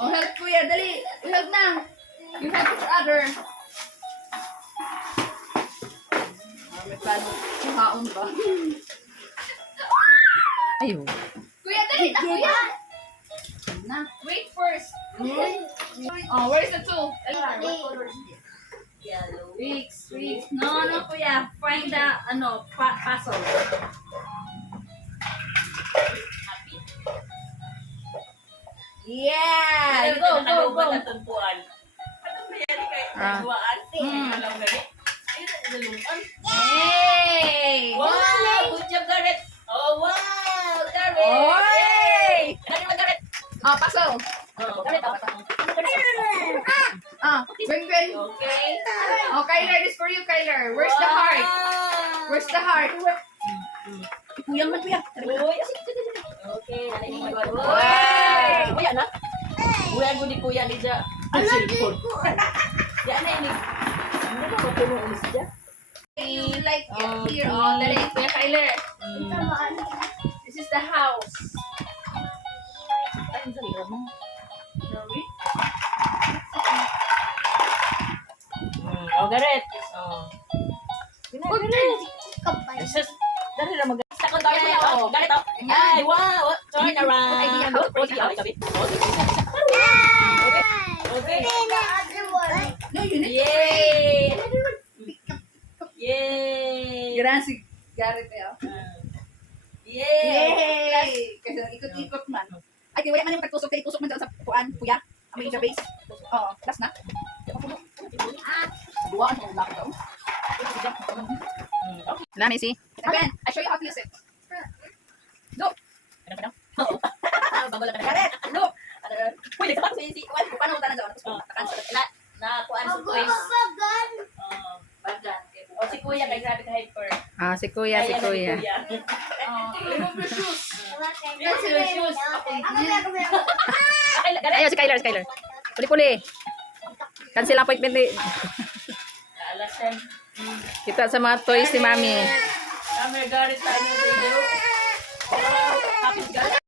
Oh, help kuya, dali. Help na. You help each other. May plano. Haon ba? Ayun. Kuya, dali na kuya. Na. Wait first. Oh, where's the two? Yellow. Weeks. No, kuya. Find the, puzzle. Happy. Yeah! Go. Natumpuan. Ano ba yan kay Juan? Alam gani? Ay, nalumpan. Hey! Wow! Good job, Garrett! Oh, wow! Garrett! Oy! Ano ba, Garrett? Oh, puzzle. Oh, Garrett, oh. Gwen. Okay. Oh, Kyler, this for you, Kyler. Where's the heart? Where's the heart? Kuya man, kuya. Uy, okay, nanay mo mag- Uy! Kuya na? Kuya ko di kuya ni Ja. Ang cellphone. Yan na ini. Ano ba ko puno ulis ja? You like it here. Oh, dali. Kuya Kyler. This is the house. Ay, ang salira mo. Sorry? Oh, Garrett. Oh. Jesus. Dali na mag- Second time kuya. Oh, Garrett oh. Ay, wow. Turn around. Good idea. Oh, sabi. Okay. No, you need Yay! Yay! Gracias, Garrett. Yay! Yay! Kasi ikot-ikot man. Ay, wala man yung pagtusok. Kaya tusok man dyan sa kuan, kuya. Ang may base. Oo, last na. Dua, ano ang laki daw? Na, Missy. Again, I show you how to use it. Look. Garrett, look. Pwede ka pa sa isi. Paano mo tanan dyan? Nakuhaan sa toys. Bagan. O si kuya, kay grabe ka hyper. Ah, si Kuya. Remove your shoes. Yes, your shoes. Ayun, si Kyler. Puli-puli. Cancel appointment ni. Alasan. Kita sa mga toys ni Mami. Summer Garrett tayo sa iyo. Happy Garrett.